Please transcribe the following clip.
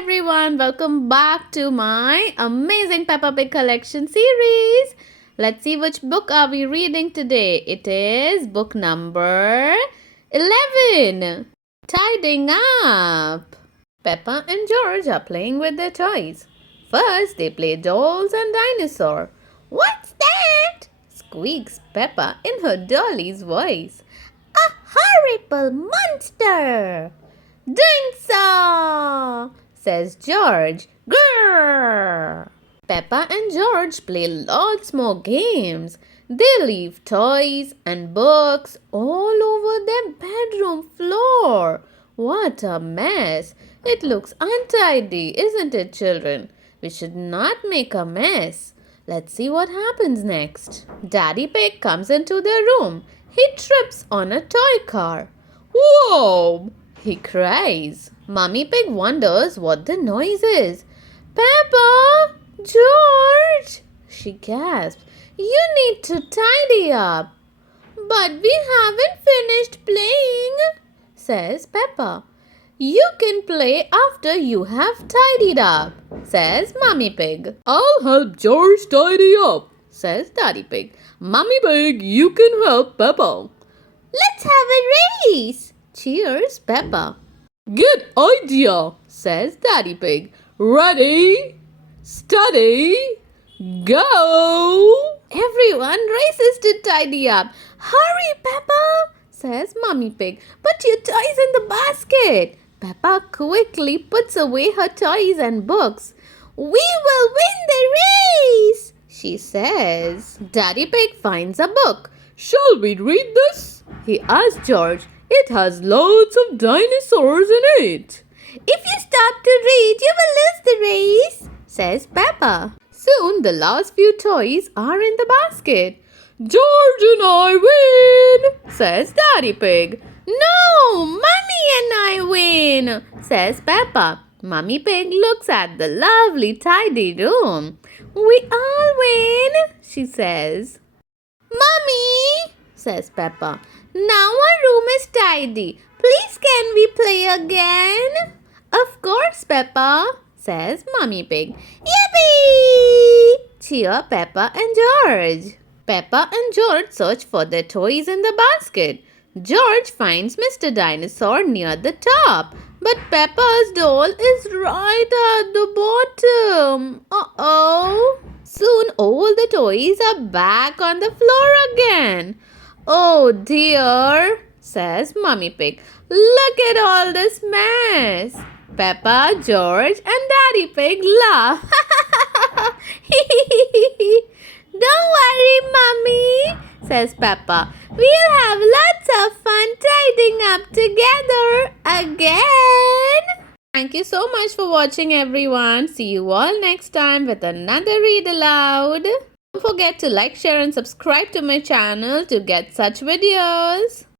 everyone, welcome back to my amazing Peppa Pig collection series. Let's see which book are we reading today. It is book number 11, Tidying Up. Peppa and George are playing with their toys. First, they play dolls and dinosaur. What's that? Squeaks Peppa in her dolly's voice. A horrible monster! Dinosaur! Says George. Grrr! Peppa and George play lots more games. They leave toys and books all over their bedroom floor. What a mess! It looks untidy, isn't it, children? We should not make a mess. Let's see what happens next. Daddy Pig comes into their room. He trips on a toy car. Whoa! He cries. Mummy Pig wonders what the noise is. Peppa! George! She gasps. You need to tidy up. But we haven't finished playing, says Peppa. You can play after you have tidied up, says Mummy Pig. I'll help George tidy up, says Daddy Pig. Mummy Pig, you can help Peppa. Let's have a race, cheers Peppa. Good idea, says Daddy Pig. Ready, steady, go. Everyone races to tidy up. Hurry, Peppa, says Mummy Pig. Put your toys in the basket. Peppa quickly puts away her toys and books. We will win the race, she says. Daddy Pig finds a book. Shall we read this? He asks George. It has lots of dinosaurs in it. If you stop to read, you will lose the race, says Peppa. Soon the last few toys are in the basket. George and I win, says Daddy Pig. No, Mummy and I win, says Peppa. Mummy Pig looks at the lovely tidy room. We all win, she says. Mummy, says Peppa, now our room is tidy. Please can we play again? Of course, Peppa, says Mummy Pig. Yippee! Cheer Peppa and George. Peppa and George search for their toys in the basket. George finds Mr. Dinosaur near the top, but Peppa's doll is right at the bottom. Uh-oh. Soon all the toys are back on the floor again. Oh dear, says Mummy Pig. Look at all this mess. Peppa, George and Daddy Pig laugh. Don't worry, Mummy, says Peppa. We'll have lots of fun tidying up together again. Thank you so much for watching, everyone. See you all next time with another read aloud. Don't forget to like, share and subscribe to my channel to get such videos.